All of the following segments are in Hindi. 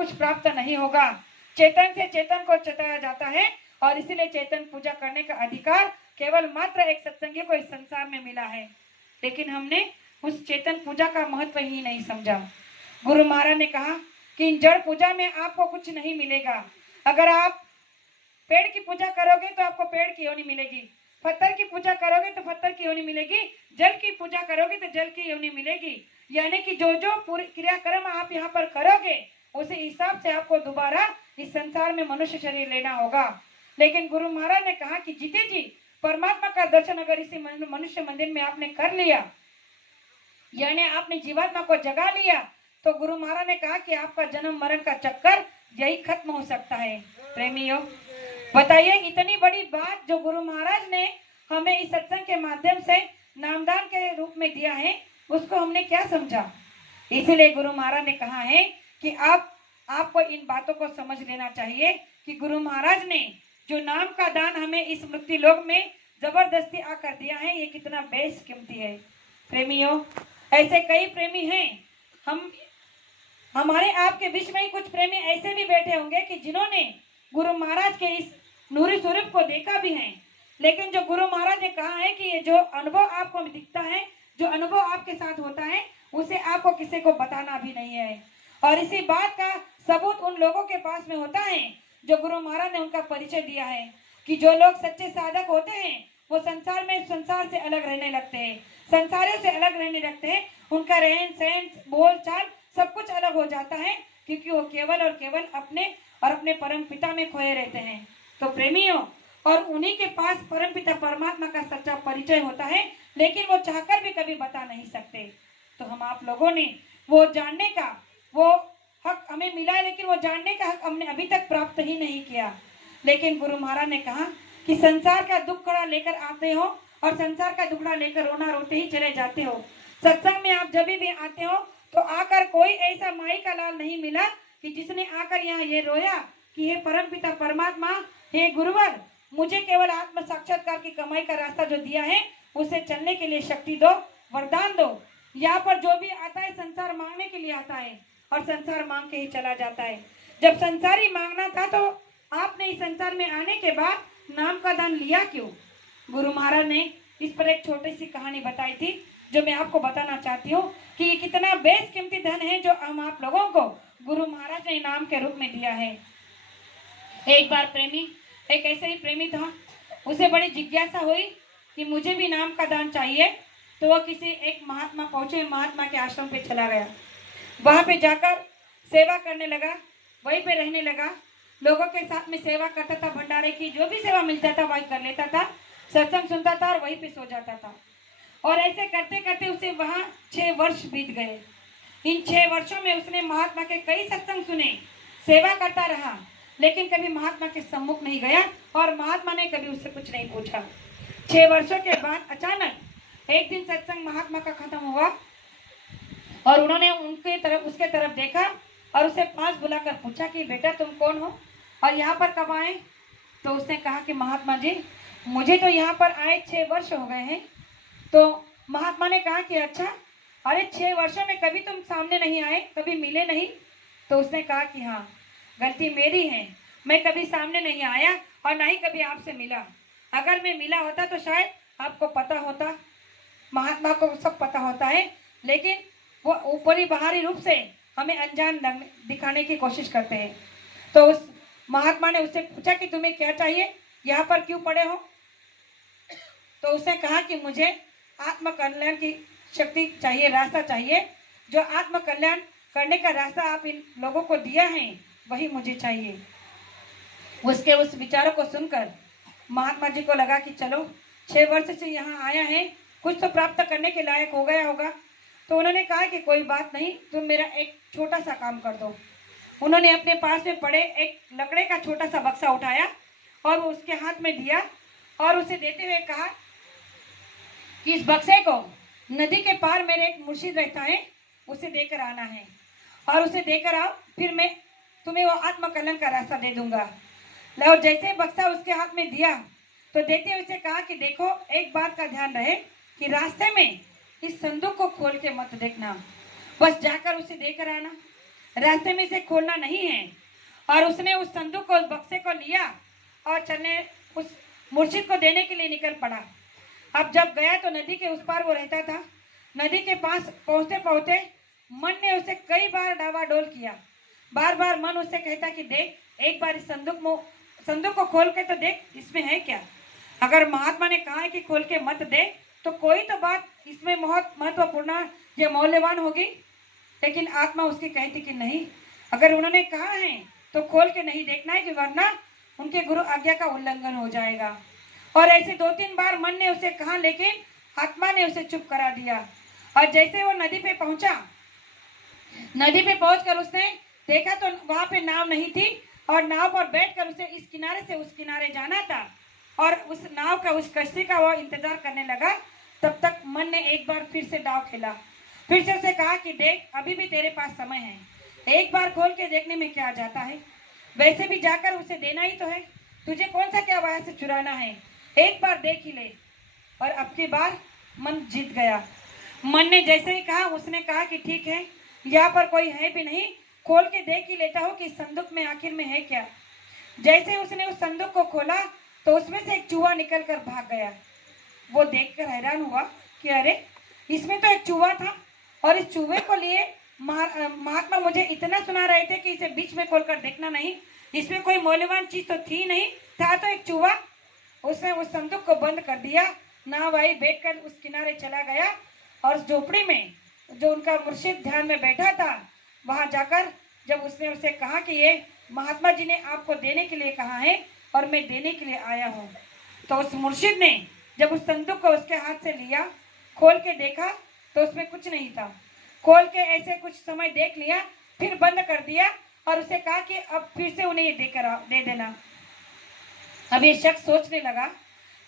कुछ प्राप्त नहीं होगा। चेतन से चेतन को चेताया जाता है और इसीलिए चेतन पूजा करने का अधिकार केवल मात्र एक सत्संगी को इस संसार में मिला है। लेकिन हमने उस चेतन पूजा का महत्व ही नहीं समझा। गुरु महाराज ने कहा कि इन जड़ पूजा में आपको कुछ नहीं मिलेगा। अगर आप पेड़ की पूजा करोगे तो आपको पेड़ की योनि मिलेगी, पत्थर की पूजा करोगे तो पत्थर की योनि मिलेगी, जल की पूजा करोगे तो जल की योनि मिलेगी। यानी कि जो जो पूरी क्रियाक्रम आप यहाँ पर करोगे उसी हिसाब से आपको दोबारा इस संसार में मनुष्य शरीर लेना होगा। लेकिन गुरु महाराज ने कहा कि जीते जी परमात्मा का दर्शन अगर इसी मनुष्य मंदिर में आपने कर लिया, यानी आपने जीवात्मा को जगा लिया, तो गुरु महाराज ने कहा कि आपका जन्म मरण का चक्कर यही खत्म हो सकता है। प्रेमियों, बताइए इतनी बड़ी बात जो गुरु महाराज ने हमें इस सत्संग के माध्यम से नामदान के रूप में दिया है, उसको हमने क्या समझा। इसीलिए गुरु महाराज ने कहा है कि आपको इन बातों को समझ लेना चाहिए कि गुरु महाराज ने जो नाम का दान हमें इस मृत्यु लोक में जबरदस्ती आकर दिया है, ये कितना बेशकीमती है। प्रेमियों, ऐसे कई प्रेमी हैं। हमारे आपके बीच में ही कुछ प्रेमी ऐसे भी बैठे होंगे कि जिन्होंने गुरु महाराज के इस नूरी स्वरूप को देखा भी है, लेकिन जो गुरु महाराज ने कहा है कि ये जो अनुभव आपको दिखता है, जो अनुभव आपके साथ होता है, उसे आपको किसी को बताना भी नहीं है। और इसी बात का सबूत उन लोगों के पास में होता है जो गुरु महाराज ने उनका परिचय दिया है कि जो लोग सच्चे साधक होते हैं वो संसार से अलग रहने लगते हैं, संसारियों से अलग रहने लगते हैं। उनका रहन सहन बोल चाल सब कुछ अलग हो जाता है, क्योंकि वो केवल और केवल अपने परम पिता में खोए रहते हैं। तो प्रेमियों, और उन्हीं के पास परम पिता परमात्मा का सच्चा परिचय होता है, लेकिन वो चाहकर भी कभी बता नहीं सकते। तो हम आप लोगों ने वो जानने का वो हक हमें मिला है, लेकिन वो जानने का हक हमने अभी तक प्राप्त ही नहीं किया। लेकिन गुरु महाराज ने कहा कि संसार का दुख कड़ा लेकर आते हो और संसार का दुखड़ा लेकर रोना रोते ही चले जाते हो। सत्संग में आप जब भी आते हो तो आकर कोई ऐसा माई का लाल नहीं मिला कि जिसने आकर यहाँ ये रोया कि हे परम पिता परमात्मा, हे गुरुवर, मुझे केवल आत्म साक्षात्कार की कमाई का रास्ता जो दिया है उसे चलने के लिए शक्ति दो, वरदान दो। यहाँ पर जो भी आता है संसार मांगने के लिए आता है और संसार मांग के ही चला जाता है। जब संसार ही मांगना था तो आपने इस संसार में आने के बाद नाम का दान लिया क्यों? गुरु महाराज ने इस पर एक छोटी सी कहानी बताई थी जो मैं आपको बताना चाहती हूँ कि ये कितना बेशकीमती धन है जो हम आप लोगों को गुरु महाराज ने इनाम के रूप में दिया है। एक बार एक ऐसे ही प्रेमी था, उसे बड़ी जिज्ञासा हुई कि मुझे भी नाम का दान चाहिए। तो वह किसी एक महात्मा पहुंचे, महात्मा के आश्रम पे चला गया। वहां पे जाकर सेवा करने लगा, वहीं पे रहने लगा, लोगों के साथ में सेवा करता था, भंडारे की जो भी सेवा मिलता था वही कर लेता था, सत्संग सुनता था और वहीं पे सो जाता था। और ऐसे करते करते उसे वहां 6 वर्ष बीत गए। इन 6 वर्षों में उसने महात्मा के कई सत्संग सुने, सेवा करता रहा, लेकिन कभी महात्मा के सम्मुख नहीं गया और महात्मा ने कभी उससे कुछ नहीं पूछा। 6 वर्षों के बाद अचानक एक दिन सत्संग महात्मा का खत्म हुआ और उन्होंने उसके तरफ देखा और उसे पास बुलाकर पूछा कि बेटा तुम कौन हो और यहाँ पर कब आए? तो उसने कहा कि महात्मा जी, मुझे तो यहाँ पर आए 6 वर्ष हो गए हैं। तो महात्मा ने कहा कि अच्छा, अरे 6 वर्षों में कभी तुम सामने नहीं आए, कभी मिले नहीं? तो उसने कहा कि हाँ, गलती मेरी है, मैं कभी सामने नहीं आया और ना ही कभी आपसे मिला। अगर मैं मिला होता तो शायद आपको पता होता। महात्मा को सब पता होता है, लेकिन वो ऊपरी बाहरी रूप से हमें अनजान दिखाने की कोशिश करते हैं। तो उस महात्मा ने उससे पूछा कि तुम्हें क्या चाहिए, यहाँ पर क्यों पड़े हो? तो उसने कहा कि मुझे आत्म कल्याण की शक्ति चाहिए, रास्ता चाहिए। जो आत्म कल्याण करने का रास्ता आप इन लोगों को दिया है वही मुझे चाहिए। उसके उस विचारों को सुनकर महात्मा जी को लगा कि चलो 6 वर्ष से यहाँ आया है, कुछ तो प्राप्त करने के लायक हो गया होगा। तो उन्होंने कहा कि कोई बात नहीं, तुम मेरा एक छोटा सा काम कर दो। उन्होंने अपने पास में पड़े एक लकड़े का छोटा सा बक्सा उठाया और वो उसके हाथ में दिया और उसे देते हुए कहा कि इस बक्से को नदी के पार मेरे एक मुर्शिद रहता है, उसे देकर आना है और उसे देकर आओ, फिर मैं तुम्हें वो आत्म कल्याण का रास्ता दे दूंगा। और जैसे बक्सा उसके हाथ में दिया तो देते हुए उसे कहा कि देखो, एक बात का ध्यान रहे कि रास्ते में इस संदूक को खोल के मत देखना, बस जाकर उसे देकर आना। रास्ते में से खोलना नहीं है। और उसने उस संदूक को, उस बक्से को लिया और चलने उस मुर्शिद को देने के लिए निकल पड़ा। अब जब गया तो नदी के उस पार वो रहता था। नदी के पास पहुंचते पहुंचते मन ने उसे कई बार डावाडोल किया। बार बार मन उससे कहता कि देख एक बार इस संदूक को खोल के तो देख इसमें है क्या। अगर महात्मा ने कहा है कि खोल के मत दे तो कोई तो बात इसमें बहुत महत्वपूर्ण या मौल्यवान होगी। लेकिन आत्मा उसकी कहती कि नहीं, अगर उन्होंने कहा है तो खोल के नहीं देखना है कि वरना उनके गुरु आज्ञा का उल्लंघन हो जाएगा। और ऐसे 2-3 बार मन ने उसे कहा, लेकिन आत्मा ने उसे चुप करा दिया। और जैसे वो नदी पे पहुंचा, नदी पे पहुंचकर उसने देखा तो वहां पे नाव नहीं थी और नाव पर बैठकर उसे इस किनारे से उस किनारे जाना था और उस नाव का, उस कश्ती का वो इंतजार करने लगा। तब तक मन ने एक बार फिर से दाव खेला। फिर से उसे कहा कि देख अभी भी तेरे पास समय है, एक बार खोल के देखने में क्या जाता है, वैसे भी जाकर उसे देना ही तो है, तुझे कौन सा क्या वहां से चुराना है, एक बार देख ही ले। और अब की बार मन जीत गया। मन ने जैसे ही कहा उसने कहा कि ठीक है, यहाँ पर कोई है भी नहीं, खोल के देख ही लेता हूँ कि संदूक में आखिर में है क्या। जैसे उसने उस संदूक को खोला तो उसमें से एक चूहा निकलकर भाग गया। वो देखकर हैरान हुआ कि अरे इसमें तो एक चूहा था और इस चूहे को लिए महात्मा मुझे इतना सुना रहे थे कि इसे बीच में खोलकर देखना नहीं, इसमें कोई मौल्यवान चीज तो थी नहीं, था तो एक चूहा। उसने उस संदूक को बंद कर दिया। नाव आई, बैठकर उस किनारे चला गया और उस झोपड़ी में जो उनका मुर्शिद ध्यान में बैठा था वहां जाकर जब उसने उसे कहा कि ये महात्मा जी ने आपको देने के लिए कहा है और मैं देने के लिए आया हूँ, तो उस मुर्शिद ने जब उस संदूक को उसके हाथ से लिया, खोल के देखा तो उसमें कुछ नहीं था। खोल के ऐसे कुछ समय देख लिया, फिर बंद कर दिया और उसे कहा कि अब फिर से उन्हें ये दे देना। अब ये शख्स सोचने लगा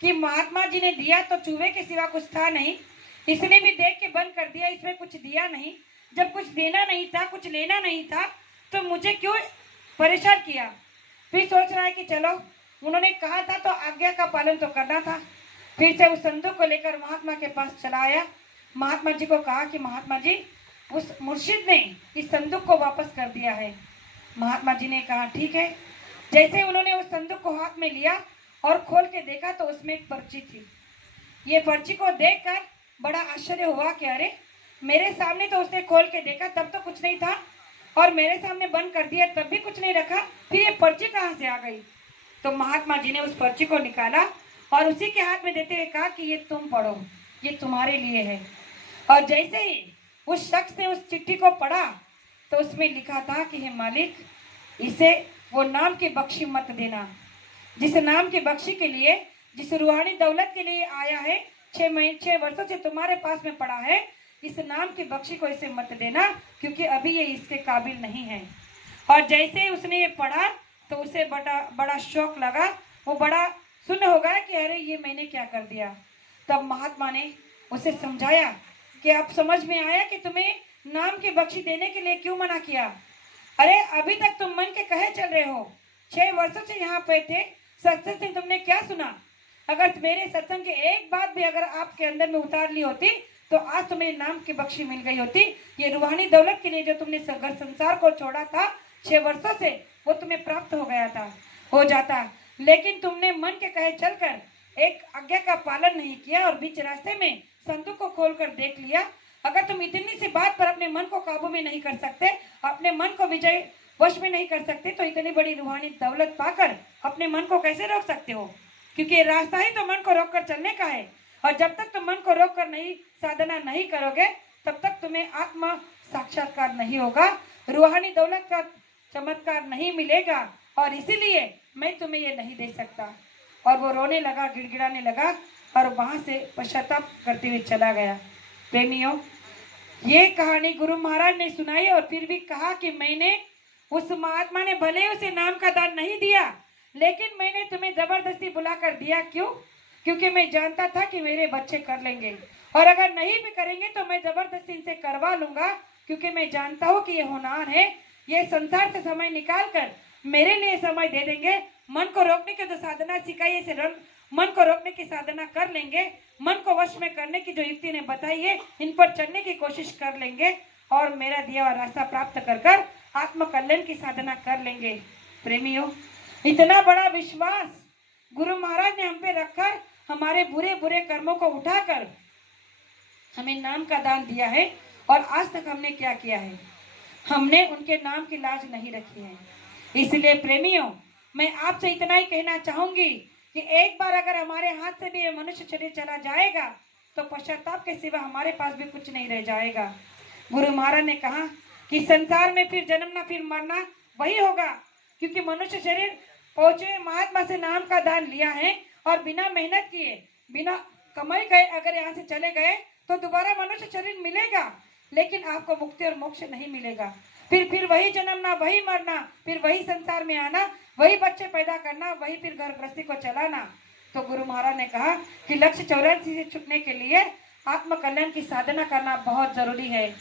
कि महात्मा जी ने दिया तो चूहे के सिवा कुछ था नहीं, इसने भी देख के बंद कर दिया, इसमें कुछ दिया नहीं। जब कुछ देना नहीं था, कुछ लेना नहीं था, तो मुझे क्यों परेशान किया। फिर सोच रहा है कि चलो उन्होंने कहा था तो आज्ञा का पालन तो करना था। फिर से उस संदूक को लेकर महात्मा के पास चला आया। महात्मा जी को कहा कि महात्मा जी उस मुर्शिद ने इस संदूक को वापस कर दिया है। महात्मा जी ने कहा ठीक है। जैसे उन्होंने उस संदूक को हाथ में लिया और खोल के देखा तो उसमें एक पर्ची थी। ये पर्ची को देखकर बड़ा आश्चर्य हुआ कि अरे मेरे सामने तो उसने खोल के देखा तब तो कुछ नहीं था और मेरे सामने बंद कर दिया तब भी कुछ नहीं रखा, फिर ये पर्ची कहाँ से आ गई। तो महात्मा जी ने उस पर्ची को निकाला और उसी के हाथ में देते हुए कहा कि ये तुम पढ़ो, ये तुम्हारे लिए है। और जैसे ही उस शख्स ने उस चिट्ठी को पढ़ा तो उसमें लिखा था कि हे मालिक, इसे वो नाम की बख्शी मत देना, जिस नाम की बख्शी के लिए, जिस रूहानी दौलत के लिए आया है, 6 वर्षों से तुम्हारे पास में पड़ा है, इस नाम की बख्शी को इसे मत देना क्योंकि अभी ये इसके काबिल नहीं है। और जैसे ही उसने ये पढ़ा तो उसे बड़ा शौक लगा, वो बड़ा सुन्न हो गया कि अरे ये मैंने क्या कर दिया। तब महात्मा ने उसे समझाया कि अब समझ में आया कि तुम्हें नाम की बख्शी देने के लिए क्यों मना किया। अरे अभी तक तुम मन के कहे चल रहे हो, 6 वर्षों से यहाँ पे थे, सत्संग से तुमने क्या सुना। अगर मेरे सत्संग की एक बात भी अगर आपके अंदर में उतार ली होती तो आज तुम्हें नाम की बख्शी मिल गई होती। ये रूहानी दौलत के लिए जो तुमने घर संसार को छोड़ा था 6 वर्षों से, वो तुम्हें प्राप्त हो गया था, हो जाता। लेकिन तुमने मन के कहे चलकर एक आज्ञा का पालन नहीं किया और बीच रास्ते में संदूक को खोलकर देख लिया। अगर तुम इतनी सी बात पर अपने मन को काबू में नहीं कर सकते, अपने मन को विजय वश में नहीं कर सकते, तो इतनी बड़ी रूहानी दौलत पाकर अपने मन को कैसे रोक सकते हो। क्योंकि रास्ता ही तो मन को रोककर चलने का है और जब तक तुम मन को रोककर नहीं साधना नहीं करोगे तब तक तुम्हें आत्मा साक्षात्कार नहीं होगा, रूहानी दौलत का चमत्कार नहीं मिलेगा और इसीलिए मैं तुम्हें ये नहीं दे सकता। और वो रोने लगा, गिड़गिड़ाने लगा और वहां से पश्चाताप करते हुए चला गया। प्रेमियों, ये कहानी गुरु महाराज ने सुनाई और फिर भी कहा कि मैंने उस महात्मा ने भले उसे नाम का दान नहीं दिया, लेकिन मैंने तुम्हें जबरदस्ती बुलाकर दिया। क्यों? क्योंकि मैं जानता था कि मेरे बच्चे कर लेंगे और अगर नहीं भी करेंगे तो मैं जबरदस्ती इनसे करवा लूंगा, क्योंकि मैं जानता हूँ कि ये होनहार है, ये संसार से समय निकाल कर मेरे लिए समय दे देंगे। मन को रोकने की जो साधना सिखाई है, मन को रोकने की साधना कर लेंगे, मन को वश में करने की जो युक्ति ने बताई है, इन पर चलने की कोशिश कर लेंगे और मेरा दिया हुआ रास्ता प्राप्त कर आत्म कल्याण की साधना कर लेंगे। प्रेमियों, इतना बड़ा विश्वास गुरु महाराज ने हम पे रखकर हमारे बुरे बुरे कर्मों को उठाकर हमें नाम का दान दिया है। और आज तक हमने क्या किया है? हमने उनके नाम की लाज नहीं रखी है। इसलिए प्रेमियों, मैं आपसे इतना ही कहना चाहूंगी कि एक बार अगर हमारे हाथ से भी ये मनुष्य शरीर चला जाएगा तो पश्चाताप के सिवा हमारे पास भी कुछ नहीं रह जाएगा। गुरु महाराज ने कहा कि संसार में फिर जन्मना फिर मरना वही होगा, क्योंकि मनुष्य शरीर पहुंचे महात्मा से नाम का दान लिया है और बिना मेहनत किए बिना कमाई गए अगर यहाँ से चले गए तो दोबारा मनुष्य शरीर मिलेगा, लेकिन आपको मुक्ति और मोक्ष नहीं मिलेगा। फिर वही जन्मना, वही मरना, फिर वही संसार में आना, वही बच्चे पैदा करना, वही फिर घर गृहस्थी को चलाना। तो गुरु महाराज ने कहा कि लक्ष्य 84 से छूटने के लिए आत्म कल्याण की साधना करना बहुत जरूरी है।